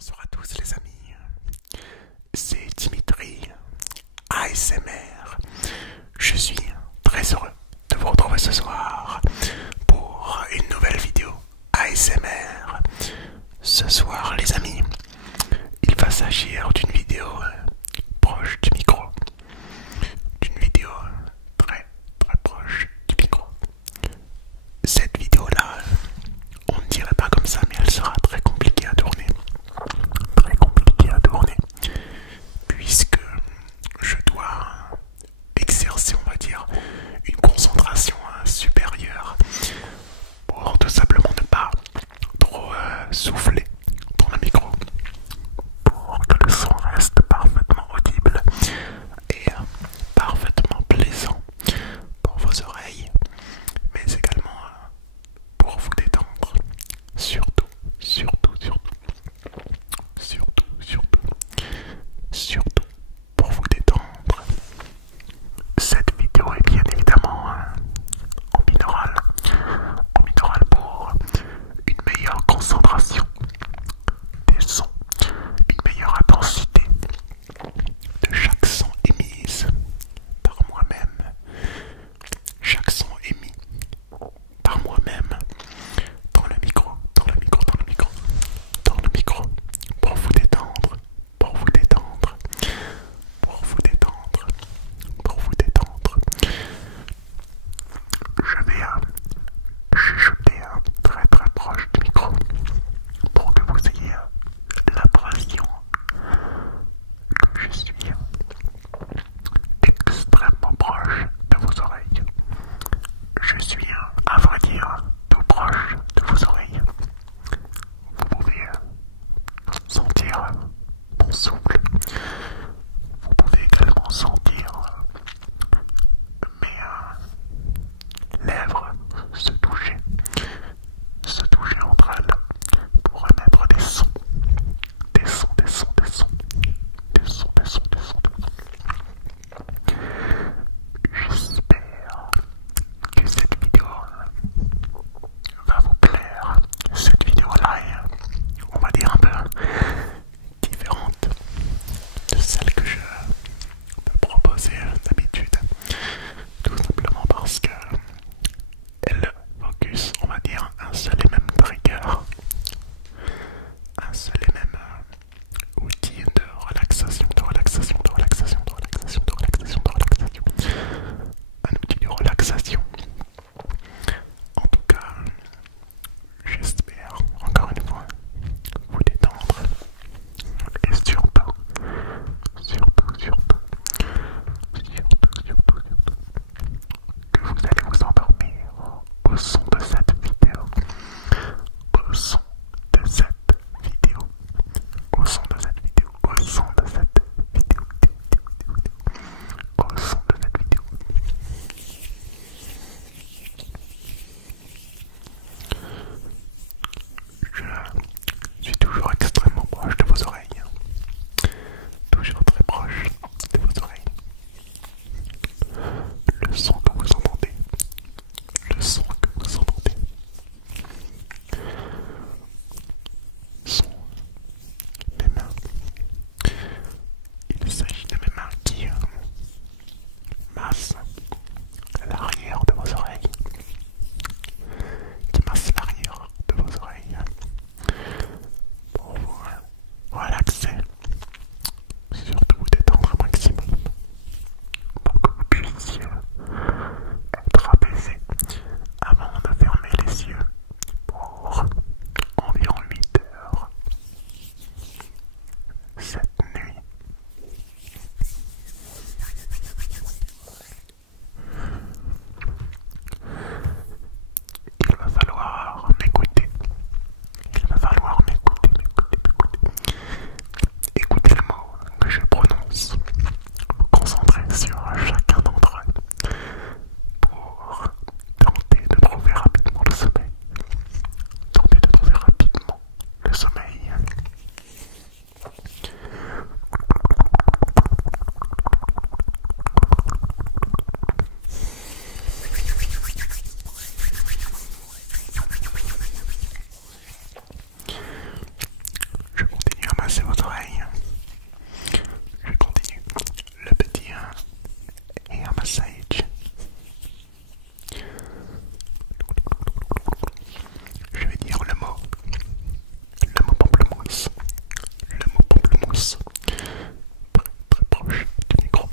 Bonsoir à tous les amis, c'est Dimitri, ASMR. Je suis très heureux de vous retrouver ce soir pour une nouvelle vidéo ASMR. Ce soir les amis, il va s'agir d'une vidéo proche du micro, d'une vidéo très proche du micro. Cette vidéo là, on ne dirait pas comme ça mais elle sera très compliquée à tourner. Puisque je dois exercer, on va dire, une concentration supérieure pour tout simplement ne pas trop souffler dans le micro, pour que le son masser votre oreille. Je continue le petit et un massage. Je vais dire le mot pamplemousse. Le mot pamplemousse. Très proche du micro.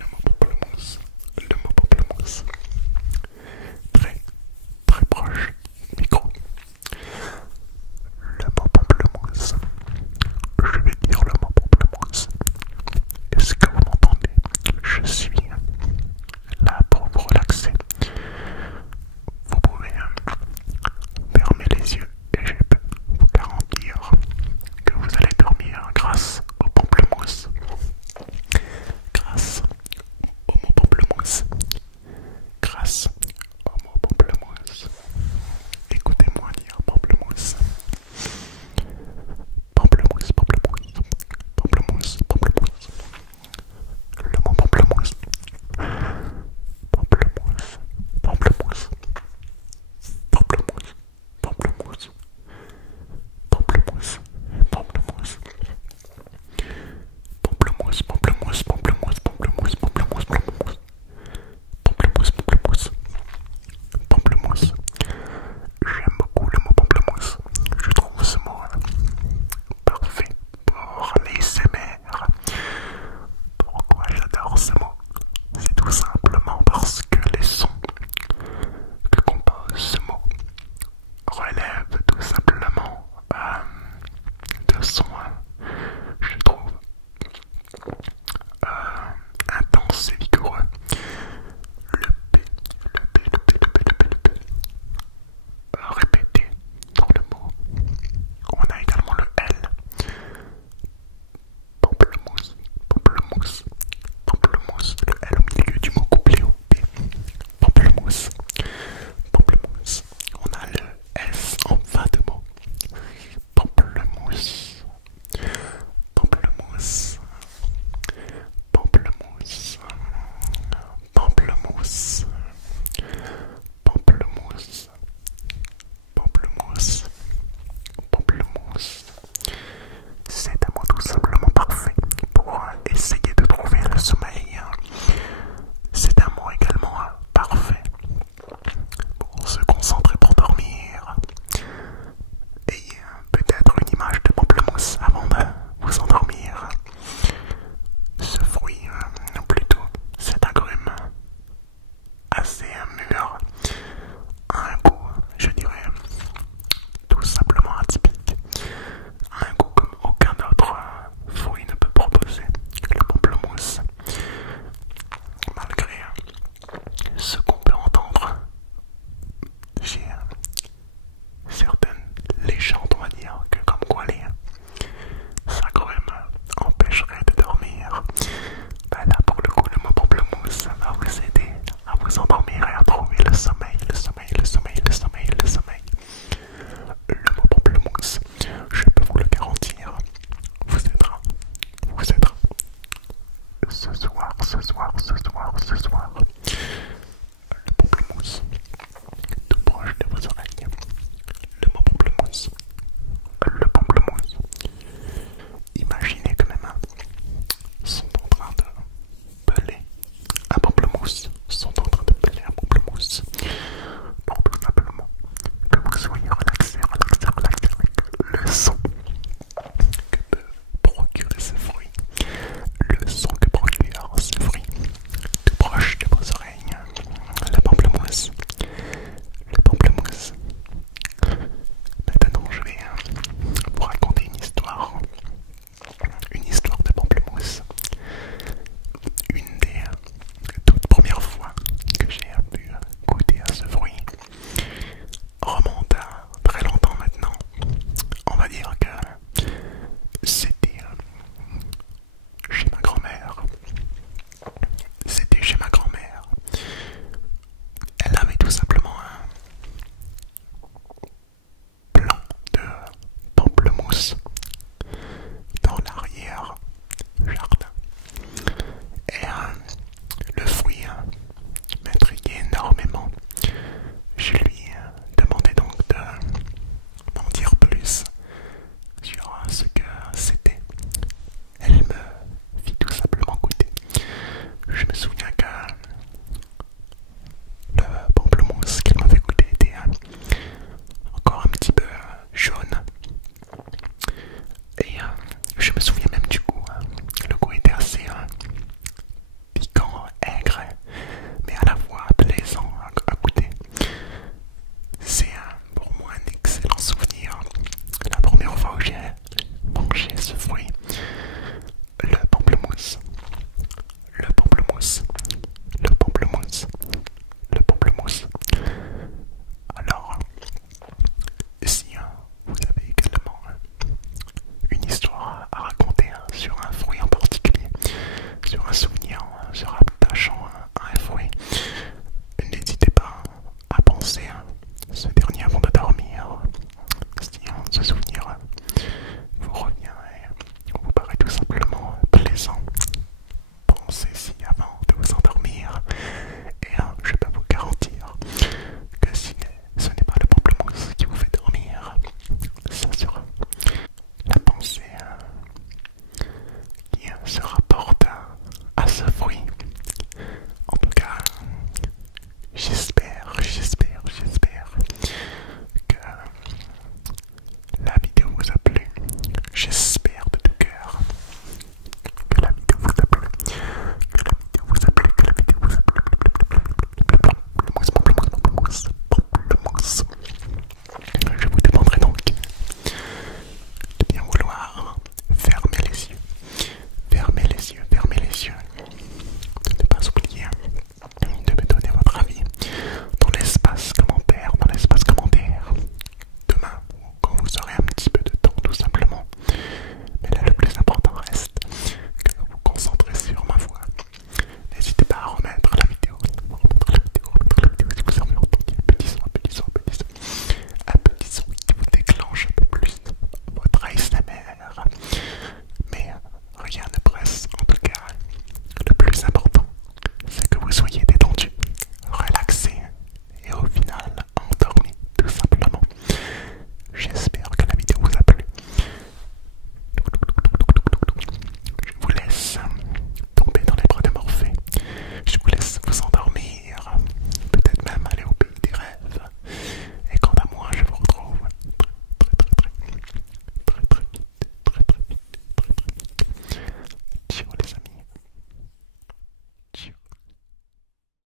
Le mot pamplemousse. Le mot pamplemousse. Très proche du micro. Le mot pamplemousse. Je vais dire le mot pamplemousse. Est-ce que vous m'entendez? Je suis là pour vous relaxer. Vous pouvez fermer les yeux et je peux vous garantir que vous allez dormir grâce au pamplemousse. Grâce au mot pamplemousse. Grâce au mot pamplemousse. Écoutez-moi dire pamplemousse. Pamplemousse, pamplemousse. Pamplemousse, pamplemousse. Le mot pamplemousse. Pamplemousse, pamplemousse. Pamplemousse, pamplemousse. Pamplemousse, pamplemousse. Pamplemousse, pamplemousse, pamplemousse, pamplemousse, pamplemousse, pamplemousse. Pamplemousse, pamplemousse. Pamplemousse. J'aime beaucoup le mot pamplemousse. Je trouve ce mot parfait pour les SMR. Pourquoi j'adore ce mot? C'est tout simplement parce que les sons que compose ce mot relèvent tout simplement de sons, je trouve, intenses et vigoureux. Le P, le P, le P, le P, le P, le P. Répété dans le mot. On a également le L. Pamplemousse, pamplemousse, pamplemousse. Le L au milieu du mot couplé au P. Pamplemousse, pamplemousse. On a le S en fin de mot. Pamplemousse, pamplemousse, pamplemousse, pamplemousse, pamplemousse, pamplemousse, pamplemousse,